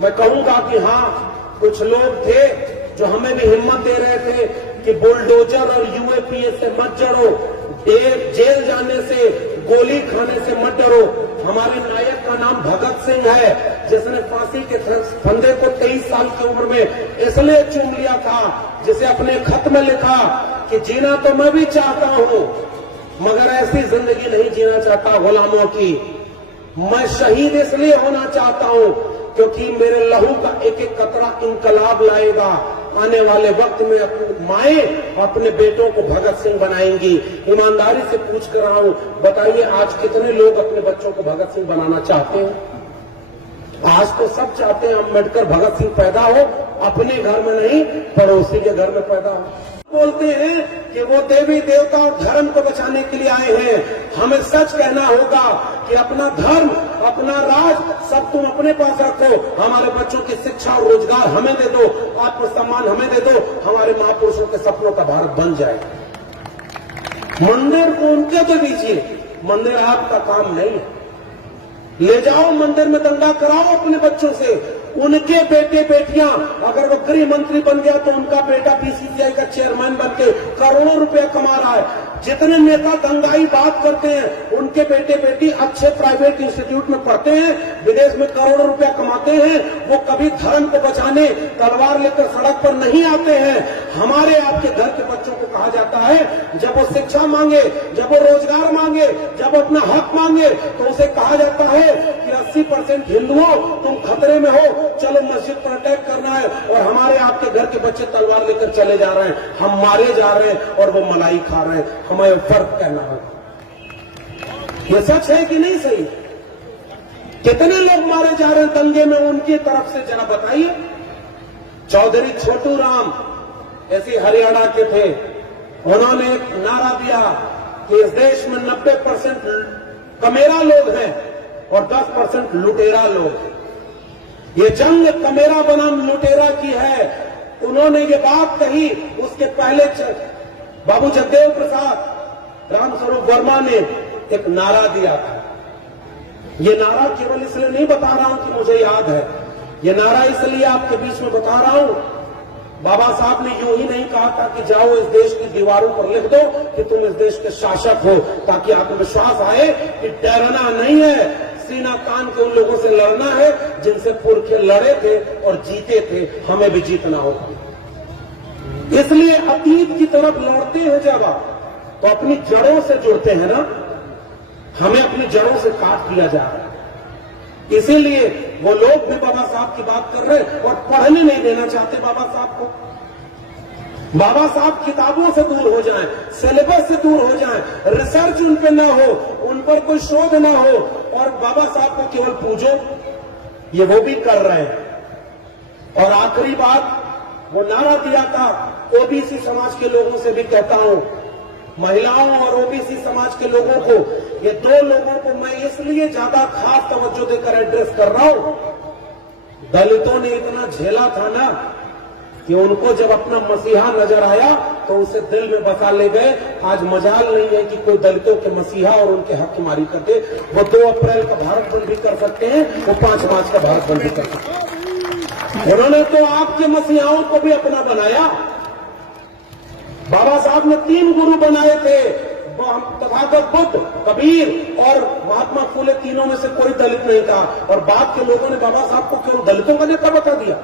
मैं कहूंगा कि हाँ, कुछ लोग थे जो हमें भी हिम्मत दे रहे थे कि बुलडोजर और यूएपीए से मत जड़ो, जेल जाने से, गोली खाने से मत डरो। हमारे नायक का नाम भगत सिंह है, जिसने फांसी के फंदे को 23 साल की उम्र में इसलिए चूम लिया था, जिसे अपने खत में लिखा कि जीना तो मैं भी चाहता हूं, मगर ऐसी जिंदगी नहीं जीना चाहता गुलामों की। मैं शहीद इसलिए होना चाहता हूं क्योंकि मेरे लहू का एक एक कतरा इंकलाब लाएगा। आने वाले वक्त में अपनी माएं अपने बेटों को भगत सिंह बनाएंगी। ईमानदारी से पूछ कर रहा हूं, बताइए आज कितने लोग अपने बच्चों को भगत सिंह बनाना चाहते हैं? आज तो सब चाहते हैं अम्बेडकर भगत सिंह पैदा हो, अपने घर में नहीं पड़ोसी के घर में पैदा हो। बोलते हैं कि वो देवी देवता और धर्म को बचाने के लिए आए हैं। हमें सच कहना होगा कि अपना धर्म, अपना राज सब तुम अपने पास रखो। हमारे बच्चों की शिक्षा और रोजगार हमें दे दो, आत्मसम्मान हमें दे दो, हमारे महापुरुषों के सपनों का भारत बन जाए। मंदिर को उनके दे दीजिए, मंदिर आपका काम नहीं है। ले जाओ मंदिर में दंगा कराओ अपने बच्चों से। उनके बेटे बेटियां, अगर वो गृह मंत्री बन गया तो उनका बेटा बीसीसीआई का चेयरमैन बन के करोड़ों रुपया कमा रहा है। जितने नेता दंगाई बात करते हैं, उनके बेटे बेटी अच्छे प्राइवेट इंस्टीट्यूट में पढ़ते हैं, विदेश में करोड़ों रुपया कमाते हैं। वो कभी धर्म को बचाने तलवार लेकर सड़क पर नहीं आते हैं। हमारे आपके घर के बच्चों को कहा जाता है, जब वो शिक्षा मांगे, जब वो रोजगार मांगे, जब अपना हक मांगे, तो उसे कहा जाता है कि 80% हिंदुओं तुम खतरे में हो, चलो मस्जिद पर अटैक करना है। और हमारे आपके घर के बच्चे तलवार लेकर चले जा रहे हैं, हम मारे जा रहे हैं और वो मलाई खा रहे हैं। हमें फर्क कहना होगा। ये सच है कि नहीं सही? कितने लोग मारे जा रहे हैं दंगे में उनकी तरफ से, जरा बताइए। चौधरी छोटू राम ऐसे हरियाणा के थे, उन्होंने एक नारा दिया कि इस देश में 90% कमेरा लोग हैं और 10% लुटेरा लोग हैं। ये जंग कमेरा बनाम लुटेरा की है। उन्होंने ये बात कही, उसके पहले बाबू जगदेव प्रसाद रामस्वरूप वर्मा ने एक नारा दिया था। ये नारा केवल इसलिए नहीं बता रहा हूं कि मुझे याद है, ये नारा इसलिए आपके बीच में बता रहा हूं। बाबा साहब ने यूं ही नहीं कहा था कि जाओ इस देश की दीवारों पर लिख दो कि तुम इस देश के शासक हो, ताकि आत्मविश्वास आए कि डरना नहीं है, सीना तान के उन लोगों से लड़ना है जिनसे पुरखे लड़े थे और जीते थे। हमें भी जीतना होगा। इसलिए अतीत की तरफ लौटते हैं जब आप, तो अपनी जड़ों से जुड़ते हैं ना। हमें अपनी जड़ों से काट दिया जा रहा है। इसीलिए वो लोग भी बाबा साहब की बात कर रहे हैं और पढ़ने नहीं देना चाहते बाबा साहब को। बाबा साहब किताबों से दूर हो जाएं, सिलेबस से दूर हो जाएं, रिसर्च उन पर ना हो, उन पर कोई शोध ना हो और बाबा साहब को केवल पूजो। ये वो भी कर रहे हैं। और आखिरी बात, वो नारा दिया था, ओबीसी समाज के लोगों से भी कहता हूं, महिलाओं और ओबीसी समाज के लोगों को, ये दो लोगों को मैं इसलिए ज्यादा खास तवज्जो देकर एड्रेस कर रहा हूं। दलितों ने इतना झेला था ना कि उनको जब अपना मसीहा नजर आया तो उसे दिल में बसा ले गए। आज मजाल नहीं है कि कोई दलितों के मसीहा और उनके हक की मारी करते। वो 2 अप्रैल का भारत बंद भी कर सकते हैं, वो 5 मार्च का भारत बंद भी कर सकते हैं। उन्होंने तो आपके मसीहाओं को भी अपना बनाया। बाबा साहब ने 3 गुरु बनाए थे, तथागत बुद्ध, कबीर और महात्मा फूले। तीनों में से कोई दलित नहीं था और बाद के लोगों ने बाबा साहब को केवल दलितों का नेता बता दिया।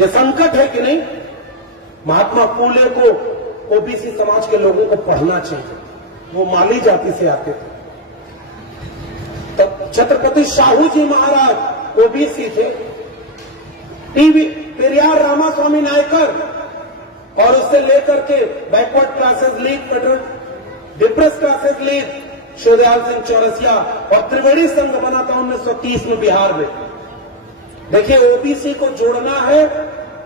ये संकट है कि नहीं? महात्मा फूले को ओबीसी समाज के लोगों को पढ़ना चाहिए, वो माली जाति से आते थे। तो छत्रपति शाहू जी महाराज ओबीसी थे। टीवी पेरियार रामास्वामी नायकर और उससे लेकर के backward classes league, federal depress classes league, Shivdayal Singh Chaurasia और त्रिवेणी संघ बना था 1930 में बिहार में। देखिए, ओबीसी को जोड़ना है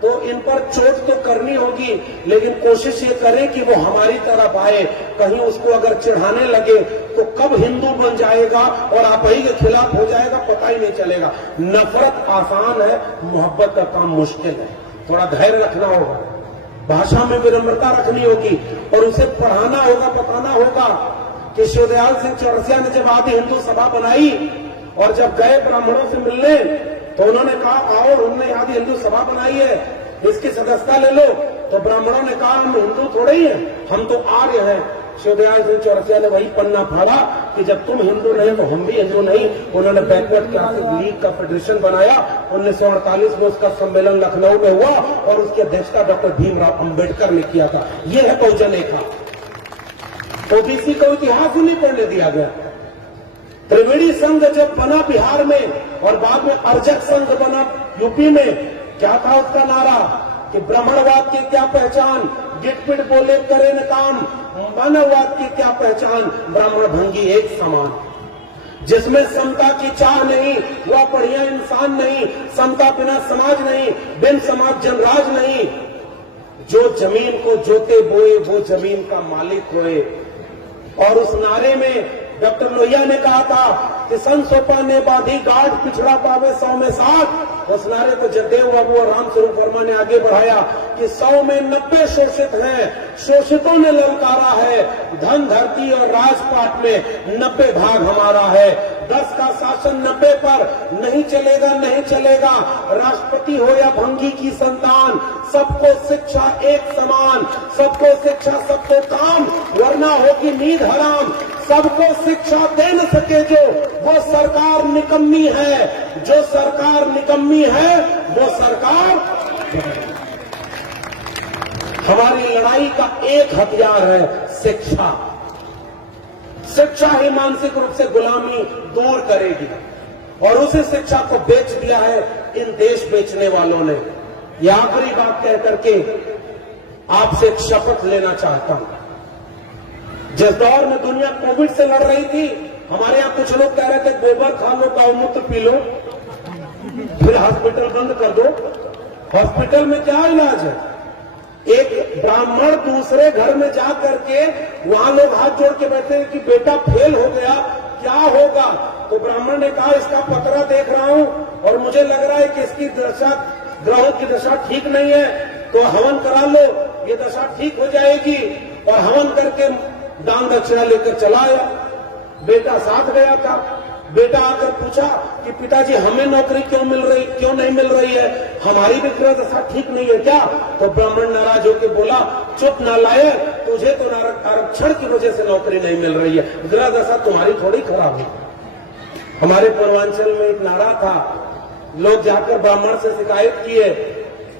तो इन पर चोट तो करनी होगी, लेकिन कोशिश ये करें कि वो हमारी तरफ आए। कहीं उसको अगर चिढ़ाने लगे तो कब हिंदू बन जाएगा और आप ही के खिलाफ हो जाएगा पता ही नहीं चलेगा। नफरत आसान है, मोहब्बत का काम मुश्किल है। थोड़ा धैर्य रखना होगा, भाषा में विनम्रता रखनी होगी और उसे पढ़ाना होगा, बताना होगा कि शिवदयाल सिंह चौरसिया ने जब आदि हिंदू सभा बनाई और जब गए ब्राह्मणों से मिलने तो उन्होंने कहा आओ, हमने यहाँ हिंदू सभा बनाई है, इसकी सदस्यता ले लो। तो ब्राह्मणों ने कहा हम हिंदू थोड़े ही हैं, हम तो आर्य हैं। शिवदयाल सिंह चौरसिया ने वही पन्ना फाड़ा कि जब तुम हिंदू नहीं तो हम भी हिंदू नहीं। उन्होंने बैकवर्ड क्लास लीग का फेडरेशन बनाया। 1948 में उसका सम्मेलन लखनऊ में हुआ और उसकी अध्यक्षता डॉक्टर भीमराव अंबेडकर ने किया था। ये है बहुजन एकता। ओबीसी को इतिहास ही नहीं पढ़ने दिया गया। त्रिवेणी संघ जब बना बिहार में और बाद में अर्जक संघ बना यूपी में, क्या था उसका नारा कि ब्राह्मणवाद की क्या पहचान, गिटपिट बोले करे न काम, मानववाद की क्या पहचान, ब्राह्मण भंगी एक समान। जिसमें समता की चाह नहीं वह बढ़िया इंसान नहीं, समता बिना समाज नहीं, बिन समाज जनराज नहीं। जो जमीन को जोते बोए वो जमीन का मालिक होए। और उस नारे में डॉक्टर लोहिया ने कहा था कि सन सोपा ने बांधी गाढ़, पिछड़ा पावे 100 में 60। उस नारे को जगदेव बाबू और रामस्वरूप वर्मा ने आगे बढ़ाया कि 100 में 90 शोषित हैं, शोषितों ने ललकारा है, धन धरती और राजपाट में 90 भाग हमारा है। 10 का शासन 90 पर नहीं चलेगा, नहीं चलेगा। राष्ट्रपति हो या भंगी की संतान, सबको शिक्षा एक समान, सबको शिक्षा सबको काम, वरना होगी नींद हराम। सबको शिक्षा दे न सके जो, वो सरकार निकम्मी है। जो सरकार निकम्मी है वो सरकार। हमारी लड़ाई का एक हथियार है शिक्षा। शिक्षा ही मानसिक रूप से गुलामी दूर करेगी और उसी शिक्षा को बेच दिया है इन देश बेचने वालों ने। यह आखिरी बात कह करके आपसे एक शपथ लेना चाहता हूं। जिस दौर में दुनिया कोविड से लड़ रही थी, हमारे यहां कुछ लोग कह रहे थे गोबर खा लो, गौमूत्र पी लो, फिर हॉस्पिटल बंद कर दो। हॉस्पिटल में क्या इलाज है? एक ब्राह्मण दूसरे घर में जा करके वहां लोग हाथ जोड़ के बैठे हैं कि बेटा फेल हो गया, क्या होगा? तो ब्राह्मण ने कहा इसका पतरा देख रहा हूं और मुझे लग रहा है कि इसकी दशा, ग्रहों की दशा ठीक नहीं है, तो हवन करा लो, ये दशा ठीक हो जाएगी। और हवन करके दान दक्षिणा लेकर चला आया। बेटा साथ गया था। बेटा आकर पूछा कि पिताजी हमें नौकरी क्यों नहीं मिल रही है, हमारी भी ग्रह दशा ठीक नहीं है क्या? तो ब्राह्मण नाराज होकर बोला चुप नालायक, तुझे तो आरक्षण की वजह से नौकरी नहीं मिल रही है, ग्रह दशा तुम्हारी थोड़ी खराब है। हमारे पूर्वांचल में एक नारा था, लोग जाकर ब्राह्मण से शिकायत किए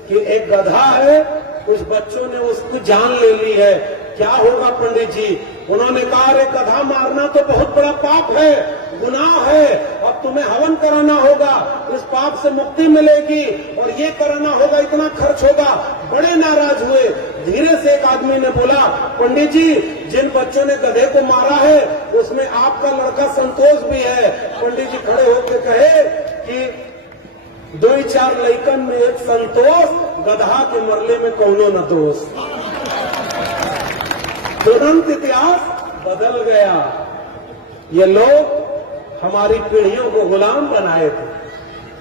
कि एक गधा है, कुछ बच्चों ने उसकी जान ले ली है, क्या होगा पंडित जी? उन्होंने कहा अरे गधा मारना तो बहुत बड़ा पाप है, गुनाह है, अब तुम्हें हवन कराना होगा, इस पाप से मुक्ति मिलेगी और ये कराना होगा, इतना खर्च होगा। बड़े नाराज हुए। धीरे से एक आदमी ने बोला पंडित जी जिन बच्चों ने गधे को मारा है उसमें आपका लड़का संतोष भी है। पंडित जी खड़े होकर कहे कि 2-4 लइकन में एक संतोष, गधा के मरले में कौनो न दोष। तुरंत इतिहास बदल गया। ये लोग हमारी पीढ़ियों को गुलाम बनाए थे।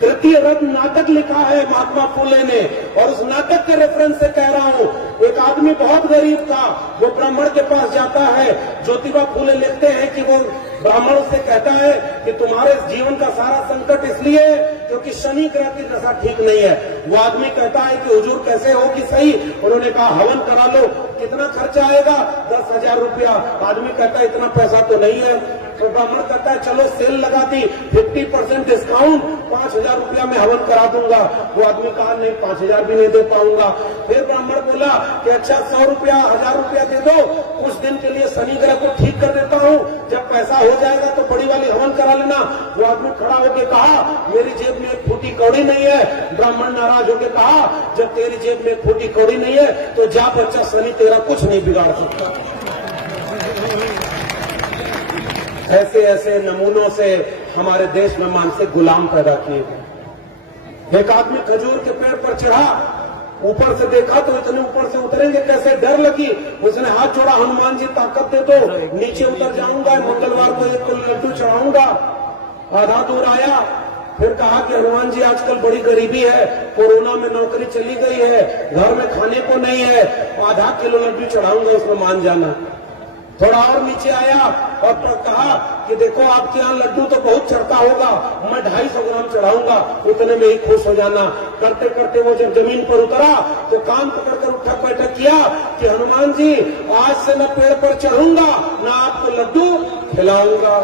तृतीय रत्न नाटक लिखा है महात्मा फुले ने और उस नाटक के रेफरेंस से कह रहा हूं। एक आदमी बहुत गरीब था, वो ब्राह्मण के पास जाता है। ज्योतिबा फुले लिखते हैं कि वो ब्राह्मणों से कहता है कि तुम्हारे जीवन का सारा संकट इसलिए क्योंकि शनि ग्रह की दशा ठीक नहीं है। वो आदमी कहता है कि हुजूर कैसे होगी सही? उन्होंने कहा हवन करा लो। कितना खर्चा आएगा? 10,000 रुपया। आदमी कहता है इतना पैसा तो नहीं है। तो ब्राह्मण कहता है चलो सेल लगा दी, 50% डिस्काउंट, 5,000 रुपया में हवन करा दूंगा। वो आदमी कहा नहीं 5,000 भी नहीं दे पाऊंगा। फिर ब्राह्मण बोला कि अच्छा 100 रुपया 1,000 रुपया दे दो, कुछ दिन के लिए शनि ग्रह को ठीक कर देता हूँ, जब पैसा हो जाएगा तो बड़ी वाली हवन करा लेना। वो आदमी खड़ा होकर कहा मेरी जेब में एक फूटी कौड़ी नहीं है। ब्राह्मण नाराज होकर कहा जब तेरी जेब में एक फूटी कौड़ी नहीं है तो जा बच्चा, शनि तेरा कुछ नहीं बिगाड़ सकता। ऐसे ऐसे नमूनों से हमारे देश में मानसिक गुलाम पैदा किए गए। एक आदमी खजूर के पेड़ पर चढ़ा, ऊपर से देखा तो इतने ऊपर से उतरेंगे कैसे, डर लगी। उसने हाथ जोड़ा, हनुमान जी ताकत दे दो, नीचे उतर जाऊंगा, मंगलवार को एक लड्डू चढ़ाऊंगा। आधा दूर आया, फिर कहा कि हनुमान जी आजकल बड़ी गरीबी है, कोरोना में नौकरी चली गई है, घर में खाने को नहीं है, आधा किलो लड्डू चढ़ाऊंगा, उसमें मान जाना। थोड़ा और नीचे आया और कहा कि देखो आपके यहाँ लड्डू तो बहुत चढ़ता होगा, मैं 250 ग्राम चढ़ाऊंगा, उतने में ही खुश हो जाना। करते करते वो जब जमीन पर उतरा तो कान पकड़कर उठक बैठक किया कि हनुमान जी आज से मैं पेड़ पर चढ़ूंगा, ना आपको लड्डू खिलाऊंगा।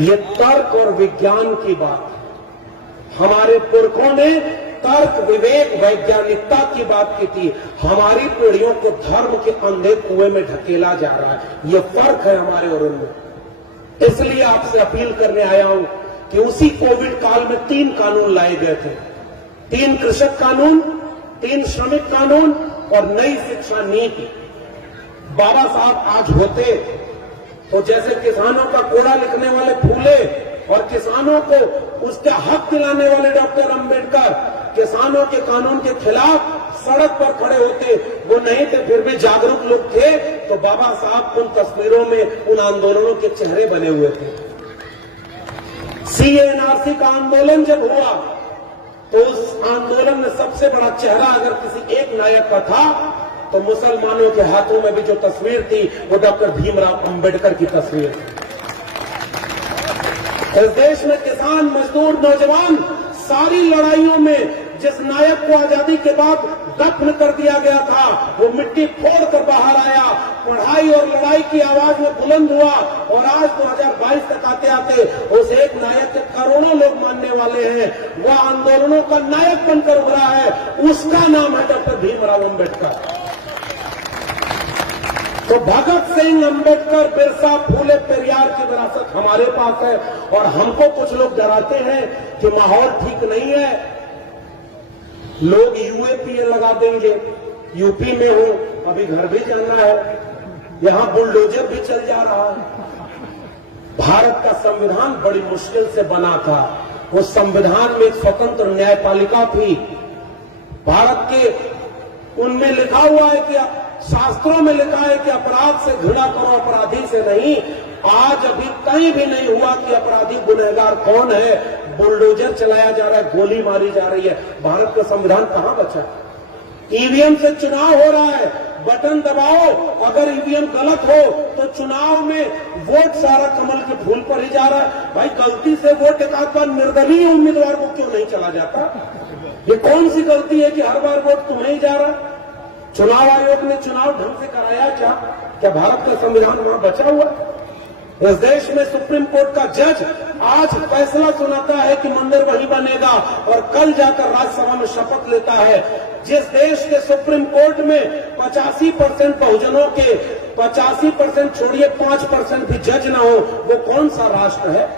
ये तर्क और विज्ञान की बात, हमारे पुरखों ने तर्क, विवेक, वैज्ञानिकता की बात की थी। हमारी पीढ़ियों को धर्म के अंधे कुएं में ढकेला जा रहा है। ये फर्क है हमारे और उनमें। इसलिए आपसे अपील करने आया हूं कि उसी कोविड काल में 3 कानून लाए गए थे, 3 कृषक कानून, 3 श्रमिक कानून और नई शिक्षा नीति। बाबा साहब आज होते तो जैसे किसानों का कोड़ा लिखने वाले फूले और किसानों को उसका हक दिलाने वाले डॉक्टर अंबेडकर किसानों के कानून के खिलाफ सड़क पर खड़े होते, वो नहीं थे फिर भी जागरूक लोग थे, तो बाबा साहब उन तस्वीरों में उन आंदोलनों के चेहरे बने हुए थे। सीएनआरसी का आंदोलन जब हुआ तो उस आंदोलन में सबसे बड़ा चेहरा अगर किसी एक नायक का था तो मुसलमानों के हाथों में भी जो तस्वीर थी वो डॉक्टर भीमराव अंबेडकर की तस्वीर थी। इस देश में किसान, मजदूर, नौजवान सारी लड़ाइयों में जिस नायक को आजादी के बाद दफन कर दिया गया था वो मिट्टी फोड़कर बाहर आया, पढ़ाई और लड़ाई की आवाज में बुलंद हुआ और आज 2022 तक आते आते उस एक नायक के करोड़ों लोग मानने वाले हैं। वह आंदोलनों का नायक बनकर उभरा है, उसका नाम है डॉक्टर भीमराव अंबेडकर। तो भगत सिंह, अंबेडकर, बिरसा, फूले, पेरियार की विरासत हमारे पास है और हमको कुछ लोग डराते हैं कि माहौल ठीक नहीं है, लोग यूएपीए लगा देंगे। यूपी में हूं, अभी घर भी जाना है, यहां बुलडोजर भी चल जा रहा है। भारत का संविधान बड़ी मुश्किल से बना था। उस संविधान में एक स्वतंत्र न्यायपालिका थी। भारत के उनमें लिखा हुआ है कि शास्त्रों में लिखा है कि अपराध से घृणा करो, अपराधी से नहीं। आज अभी कहीं भी नहीं हुआ कि अपराधी गुनहगार कौन है, बुलडोजर चलाया जा रहा है, गोली मारी जा रही है। भारत का संविधान कहां बचा? ईवीएम से चुनाव हो रहा है, बटन दबाओ, अगर ईवीएम गलत हो तो चुनाव में वोट सारा कमल के फूल पर ही जा रहा है। भाई गलती से वोट एक आध बार निर्दलीय उम्मीदवार को क्यों नहीं चला जाता? ये कौन सी गलती है कि हर बार वोट तुम्हें ही जा रहा? चुनाव आयोग ने चुनाव ढंग से कराया क्या भारत का संविधान वहां बचा हुआ? इस देश में सुप्रीम कोर्ट का जज आज फैसला सुनाता है कि मंदिर वही बनेगा और कल जाकर राज्यसभा में शपथ लेता है। जिस देश के सुप्रीम कोर्ट में 85% बहुजनों के 85% छोड़िए 5% भी जज ना हो, वो कौन सा राष्ट्र है?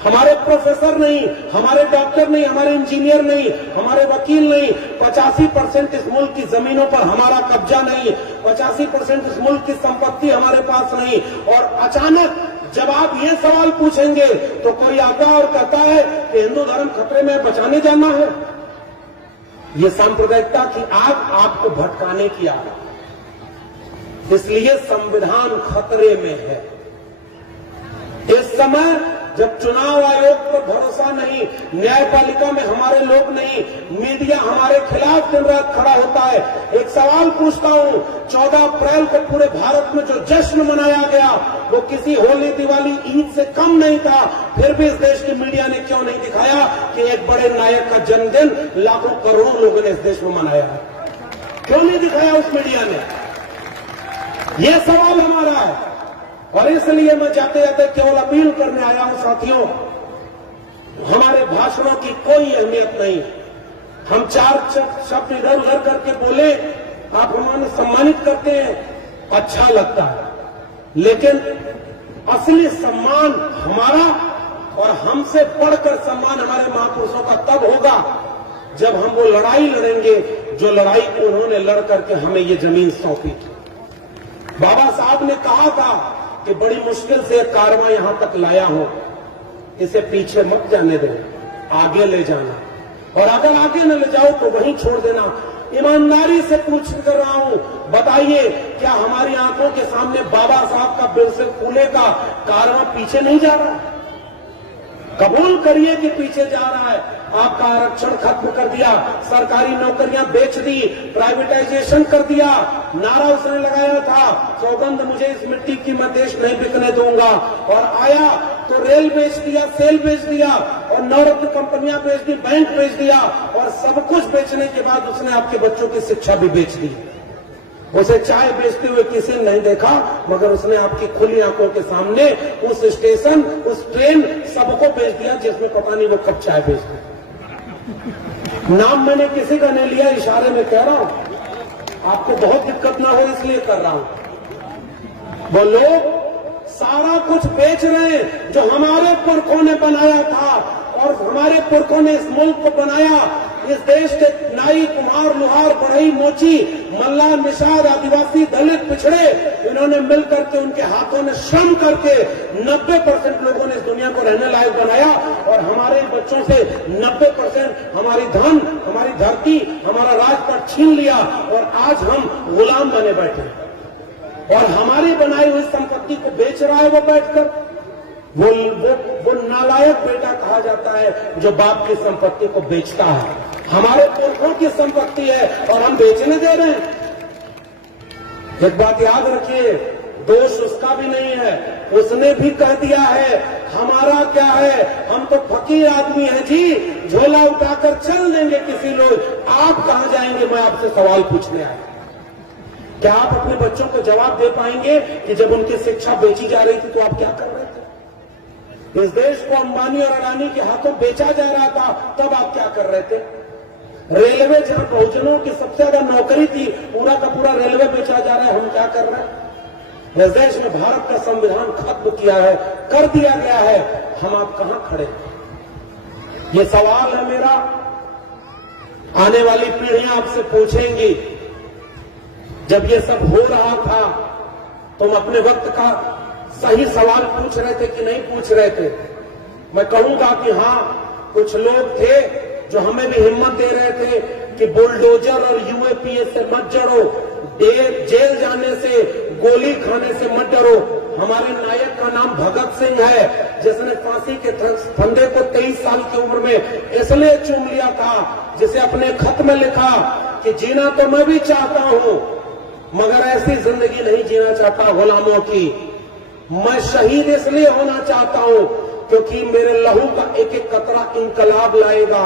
हमारे प्रोफेसर नहीं, हमारे डॉक्टर नहीं, हमारे इंजीनियर नहीं, हमारे वकील नहीं, 85% इस मुल्क की जमीनों पर हमारा कब्जा नहीं, 85% इस मुल्क की संपत्ति हमारे पास नहीं। और अचानक जब आप ये सवाल पूछेंगे तो कोई आता और कहता है कि हिंदू धर्म खतरे में बचाने जाना है। ये सांप्रदायिकता की आग आपको भटकाने की आग, इसलिए संविधान खतरे में है। इस समय जब चुनाव आयोग पर भरोसा नहीं, न्यायपालिका में हमारे लोग नहीं, मीडिया हमारे खिलाफ दिन रात खड़ा होता है। एक सवाल पूछता हूं, 14 अप्रैल को पूरे भारत में जो जश्न मनाया गया वो किसी होली, दिवाली, ईद से कम नहीं था। फिर भी इस देश की मीडिया ने क्यों नहीं दिखाया कि एक बड़े नायक का जन्मदिन लाखों करोड़ों लोगों ने इस देश में मनाया है? क्यों नहीं दिखाया उस मीडिया ने? यह सवाल हमारा है। और इसलिए मैं जाते जाते केवल अपील करने आया हूं साथियों, हमारे भाषणों की कोई अहमियत नहीं। हम 4 शब्द इधर उधर करके बोले, आप हमें सम्मानित करते हैं, अच्छा लगता है, लेकिन असली सम्मान हमारा और हमसे बढ़कर सम्मान हमारे महापुरुषों का तब होगा जब हम वो लड़ाई लड़ेंगे जो लड़ाई उन्होंने लड़ करके हमें ये जमीन सौंपी थी। बाबा साहब ने कहा था कि बड़ी मुश्किल से एक कारवां यहां तक लाया हूं, इसे पीछे मत जाने दो, आगे ले जाना, और अगर आगे न ले जाओ तो वहीं छोड़ देना। ईमानदारी से पूछ कर रहा हूं, बताइए क्या हमारी आंखों के सामने बाबा साहब का बिरसा फूले का कारवां पीछे नहीं जा रहा? कबूल करिए कि पीछे जा रहा है। आपका आरक्षण खत्म कर दिया, सरकारी नौकरियां बेच दी, प्राइवेटाइजेशन कर दिया। नारा उसने लगाया था, सौगंध मुझे इस मिट्टी की मैं देश नहीं बिकने दूंगा, और आया तो रेल बेच दिया, सेल बेच दिया, और नवरत्न कंपनियां बेच दी, बैंक बेच दिया, और सब कुछ बेचने के बाद उसने आपके बच्चों की शिक्षा भी बेच दी। उसे चाय बेचते हुए किसी ने नहीं देखा, मगर उसने आपकी खुली आंखों के सामने उस स्टेशन, उस ट्रेन सबको बेच दिया, जिसमें पता नहीं वो कब चाय बेच दी। नाम मैंने किसी का नहीं लिया, इशारे में कह रहा हूं, आपको बहुत दिक्कत ना हो इसलिए कर रहा हूं। वो लोग सारा कुछ बेच रहे हैं जो हमारे पुरखों ने बनाया था, और हमारे पुरखों ने इस मुल्क को बनाया। इस देश के नाई, कुम्हार, लोहार, बढ़ई, मोची, मल्लाह, निषाद, आदिवासी, दलित, पिछड़े, इन्होंने मिलकर के, उनके हाथों ने श्रम करके 90% लोगों ने इस दुनिया को रहने लायक बनाया, और हमारे बच्चों से 90% हमारी धन, हमारी धरती, हमारा राजपथ छीन लिया, और आज हम गुलाम बने बैठे, और हमारी बनाई हुई संपत्ति को बेच रहा है वो बैठकर। वो नालायक बेटा कहा जाता है जो बाप की संपत्ति को बेचता है। हमारे पुरखों की संपत्ति है और हम बेचने दे रहे हैं। एक बात याद रखिए, दोष उसका भी नहीं है, उसने भी कह दिया है हमारा क्या है, हम तो फकीर आदमी हैं जी, झोला उठाकर चल देंगे किसी लोग। आप कहां जाएंगे, मैं आपसे सवाल पूछने आया। क्या आप अपने बच्चों को जवाब दे पाएंगे कि जब उनकी शिक्षा बेची जा रही थी तो आप क्या कर रहे थे? इस देश को अंबानी और अडानी के हाथों बेचा जा रहा था, तब आप क्या कर रहे थे? रेलवे, जहां बहुजनों की सबसे ज्यादा नौकरी थी, पूरा का पूरा रेलवे बेचा जा रहा है, हम क्या कर रहे हैं? इस देश में भारत का संविधान खत्म किया है, कर दिया गया है, हम आप कहां खड़े? ये सवाल है मेरा। आने वाली पीढ़ियां आपसे पूछेंगी, जब ये सब हो रहा था तुम अपने वक्त का सही सवाल पूछ रहे थे कि नहीं पूछ रहे थे? मैं कहूंगा कि हां, कुछ लोग थे जो हमें भी हिम्मत दे रहे थे कि बुलडोजर और यूएपीए से मत डरो, जेल जाने से, गोली खाने से मत डरो। हमारे नायक का नाम भगत सिंह है, जिसने फांसी के फंदे को 23 साल की उम्र में इसलिए चूम लिया था, जिसे अपने खत में लिखा कि जीना तो मैं भी चाहता हूं, मगर ऐसी जिंदगी नहीं जीना चाहता गुलामों की। मैं शहीद इसलिए होना चाहता हूं क्योंकि मेरे लहू का एक एक कतरा इंकलाब लाएगा।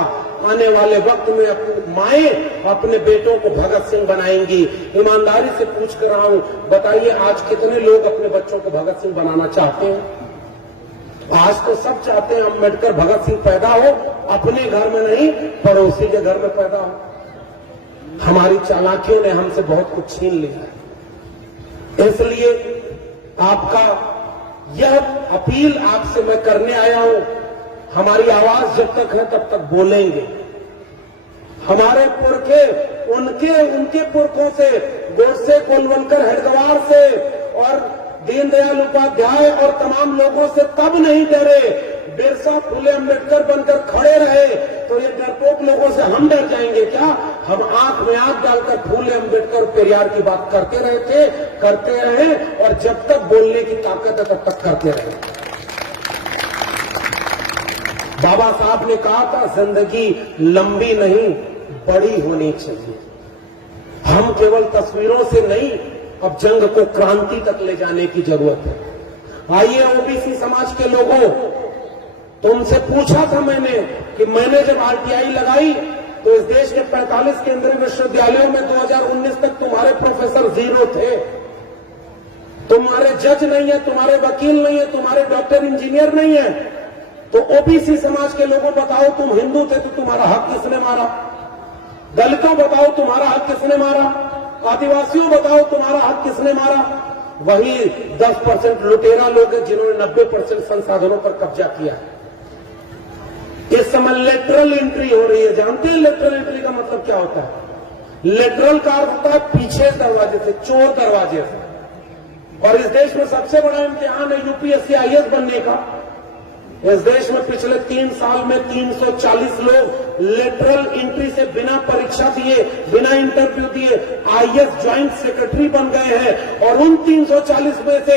आने वाले वक्त में अपनी माएं अपने बेटों को भगत सिंह बनाएंगी। ईमानदारी से पूछ कर रहा हूं, बताइए आज कितने लोग अपने बच्चों को भगत सिंह बनाना चाहते हैं? आज तो सब चाहते हैं अम्बेडकर भगत सिंह पैदा हो, अपने घर में नहीं, पड़ोसी के घर में पैदा हो। हमारी चालाकियों ने हमसे बहुत कुछ छीन लिया है। इसलिए आपका यह अपील आपसे मैं करने आया हूं, हमारी आवाज जब तक है तब तक बोलेंगे। हमारे पुरखे उनके पुरखों से, गोडसे, गोलवलकर, हेडगेवार से और दीनदयाल उपाध्याय और तमाम लोगों से तब नहीं डरे, बिरसा, फूले, अम्बेडकर बनकर खड़े रहे, तो ये डरपोक लोगों से हम डर जाएंगे क्या? हम आंख में आंख डालकर फूले, अम्बेडकर, पेरियार की बात करते रहे, और जब तक बोलने की ताकत है तब तक करते रहे। बाबा साहब ने कहा था, जिंदगी लंबी नहीं बड़ी होनी चाहिए। हम केवल तस्वीरों से नहीं, अब जंग को क्रांति तक ले जाने की जरूरत है। आइए ओबीसी समाज के लोगों, तुमसे पूछा था मैंने कि मैंने जब आरटीआई लगाई तो इस देश के 45 केंद्रीय विश्वविद्यालयों में 2019 तक तुम्हारे प्रोफेसर 0 थे। तुम्हारे जज नहीं है, तुम्हारे वकील नहीं है, तुम्हारे डॉक्टर इंजीनियर नहीं है। तो ओबीसी समाज के लोगों बताओ, तुम हिंदू थे तो तुम्हारा हक किसने मारा? दलितों बताओ तुम्हारा हक किसने मारा? आदिवासियों बताओ तुम्हारा हक किसने मारा? वही 10% लुटेरा लोग हैं जिन्होंने 90% संसाधनों पर कब्जा किया है। इस समय लेटरल एंट्री हो रही है। जानते हैं लेटरल एंट्री का मतलब क्या होता है? लेटरल का अर्थ होता है पीछे दरवाजे से, चोर दरवाजे से। और इस देश में सबसे बड़ा इम्तिहान है यूपीएससी आईएएस बनने का। इस देश में पिछले 3 साल में 340 लोग लेटरल एंट्री से बिना परीक्षा दिए, बिना इंटरव्यू दिए आईएएस ज्वाइंट सेक्रेटरी बन गए हैं। और उन 340 में से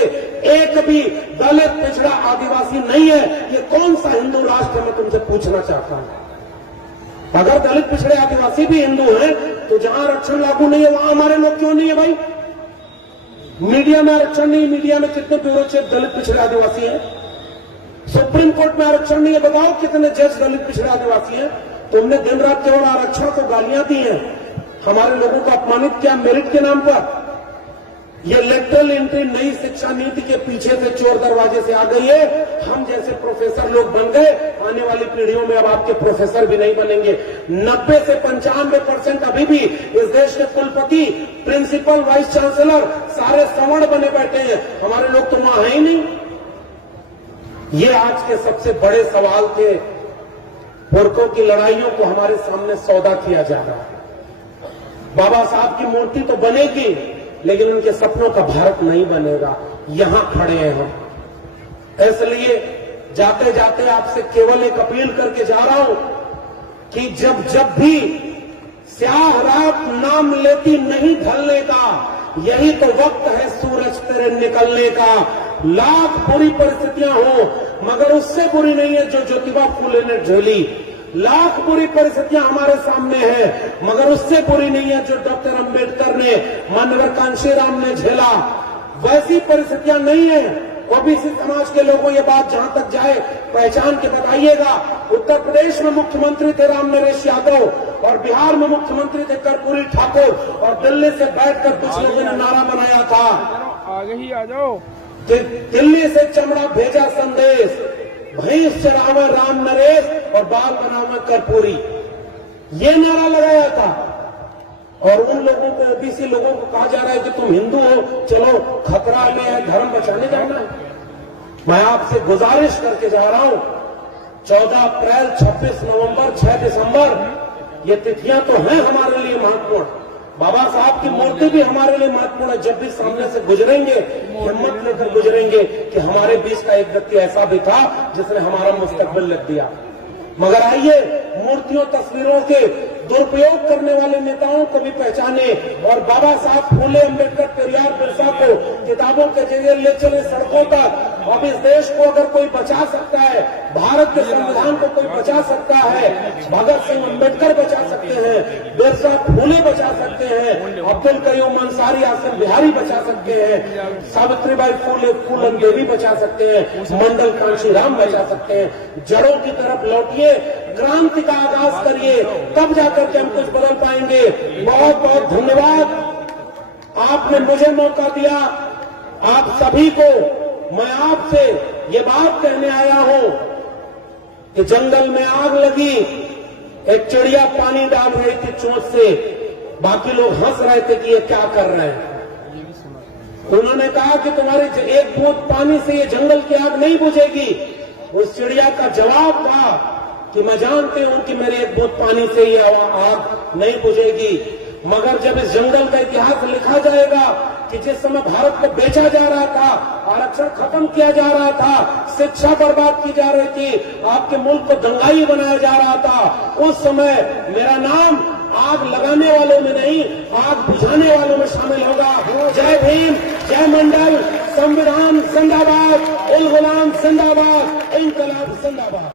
एक भी दलित, पिछड़ा, आदिवासी नहीं है। ये कौन सा हिंदू राष्ट्र है, मैं तुमसे पूछना चाहता हूं। अगर दलित, पिछड़े, आदिवासी भी हिंदू हैं तो जहां आरक्षण लागू नहीं है वहां हमारे लोग क्यों नहीं है भाई? मीडिया में आरक्षण नहीं, मीडिया में कितने ब्यूरो चीफ दलित, पिछड़े, आदिवासी हैं? सुप्रीम कोर्ट में आरक्षण नहीं है, बताओ कितने जज दलित, पिछड़े, आदिवासी हैं? तुमने दिन रात केवल आरक्षण को गालियां दी हैं, हमारे लोगों को अपमानित किया मेरिट के नाम पर। ये लेटरल एंट्री नई शिक्षा नीति के पीछे से चोर दरवाजे से आ गई है। हम जैसे प्रोफेसर लोग बन गए, आने वाली पीढ़ियों में अब आपके प्रोफेसर भी नहीं बनेंगे। 90 से 95% अभी भी इस देश के कुलपति, प्रिंसिपल, वाइस चांसलर सारे सवर्ण बने बैठे हैं। हमारे लोग तो वहां है ही नहीं। ये आज के सबसे बड़े सवाल थे। पुरखों की लड़ाइयों को हमारे सामने सौदा किया जा रहा है। बाबा साहब की मूर्ति तो बनेगी, लेकिन उनके सपनों का भारत नहीं बनेगा। यहां खड़े हैं हम। इसलिए जाते जाते आपसे केवल एक अपील करके जा रहा हूं कि जब भी स्याह रात नाम लेती नहीं ढलने का, यही तो वक्त है सूरज तेरे निकलने का। लाख बुरी परिस्थितियां हो, मगर उससे बुरी नहीं है जो ज्योतिबा फूले ने झेली। लाख बुरी परिस्थितियां हमारे सामने है, मगर उससे बुरी नहीं है जो डॉक्टर अंबेडकर ने, माननीय कांशीराम ने झेला। वैसी परिस्थितियां नहीं है। ओबीसी समाज के लोगों ये बात जहां तक जाए पहचान के बताइएगा। उत्तर प्रदेश में मुख्यमंत्री थे राम नरेश यादव, और बिहार में मुख्यमंत्री थे कर्पूरी ठाकुर, और दिल्ली से बैठकर कुछ लोगों ने नारा बनाया था, आगे ही आ जाओ। दिल्ली से चमड़ा भेजा संदेश, भैंस चरावे राम नरेश और बाल बनावे कर्पूरी, ये नारा लगाया था। और उन लोगों को, ओबीसी लोगों को कहा जा रहा है कि तुम हिंदू हो, चलो खतरा में है, धर्म बचाने जाना है। मैं आपसे गुजारिश करके जा रहा हूं, 14 अप्रैल, 26 नवंबर, 6 दिसंबर, ये तिथियां तो हैं हमारे लिए महत्वपूर्ण। बाबा साहब की मूर्ति भी हमारे लिए महत्वपूर्ण है। जब भी सामने से गुजरेंगे, हिम्मत लेकर गुजरेंगे कि हमारे बीच का एक व्यक्ति ऐसा भी था जिसने हमारा मुस्तकबिल लिख दिया। मगर आइए, मूर्तियों, तस्वीरों के दुरुपयोग करने वाले नेताओं को भी पहचाने और बाबा साहब फूले, अम्बेडकर, पेरियार, बिरसा को किताबों के जरिए ले चले सड़कों तक। अब इस देश को अगर कोई बचा सकता है, भारत के संविधान को कोई बचा सकता है, भगत सिंह, अम्बेडकर बचा सकते हैं, बिरसा, फूले बचा सकते हैं, अब्दुल कयूम अंसारी, आसिम बिहारी बचा सकते हैं, सावित्रीबाई फूले, फूलन देवी बचा सकते हैं, मंडल कांशीराम बचा सकते हैं। जड़ों की तरफ लौटिए, क्रांति का आगाज करिए, तब जाकर के हम कुछ बदल पाएंगे। बहुत बहुत धन्यवाद। आपने मुझे मौका दिया। आप सभी को मैं आपसे ये बात कहने आया हूं कि जंगल में आग लगी, एक चिड़िया पानी डाल रही थी चोंच से, बाकी लोग हंस रहे थे कि ये क्या कर रहे हैं। उन्होंने कहा कि तुम्हारे एक बूंद पानी से ये जंगल की आग नहीं बुझेगी। उस चिड़िया का जवाब था कि मैं जानती हूं कि मेरे एक बूंद पानी से ये आग नहीं बुझेगी। मगर जब इस जंगल का इतिहास लिखा जाएगा कि जिस समय भारत को बेचा जा रहा था, आरक्षण खत्म किया जा रहा था, शिक्षा बर्बाद की जा रही थी, आपके मुल्क को दंगाई बनाया जा रहा था, उस समय मेरा नाम आग लगाने वालों में नहीं, आग बुझाने वालों में शामिल होगा। जय भीम, जय मंडल, संविधान जिंदाबाद, उल गुलाम जिंदाबाद, इंकलाब जिंदाबाद।